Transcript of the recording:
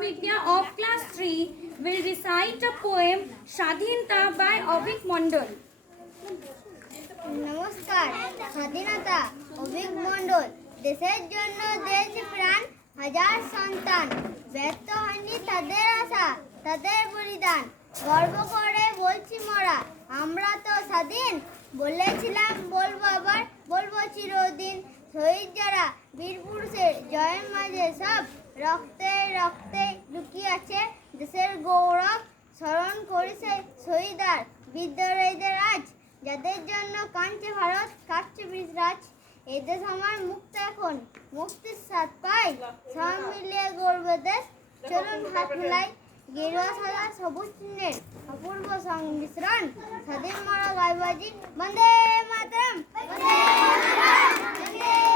Vidya of class 3 will recite a poem Shadhinta by Avik Mondol. নমস্কার। স্বাধীনতা অভিক মণ্ডল। দেশের জন্য দেশ প্রাণ হাজার সন্তান, ব্যর্থ হয়নি তাদের আশা, তাদের বলিদান। গর্ব করে বলছি মোরা, আমরা তো স্বাধীন। বলেছিলাম বলবো আবার, বলবো চিরদিন। শহীদ যারা বীর পুরুষের জয়ের মাঝে সব রক্তে রক্তে লুকিয়ে আছে দেশের গৌরব। স্মরণ করেছে শহীদ আর বিদ্রোহীদের আজ, যাদের জন্য কাঁদছে ভারত, কাঁদছে বীররাজ। এই দেশ আমার মুক্ত এখন, মুক্তির স্বাদ পাই, সব মিলিয়ে গর্ব দেশ। চলুন হাত মেলাই, গেরুয়া সাদা সবুজ চিহ্নের অপূর্ব সংমিশ্রণ। স্বাধীন মারা গাইবাজি বন্দে মাতরম, বন্দে মাতরম, বন্দে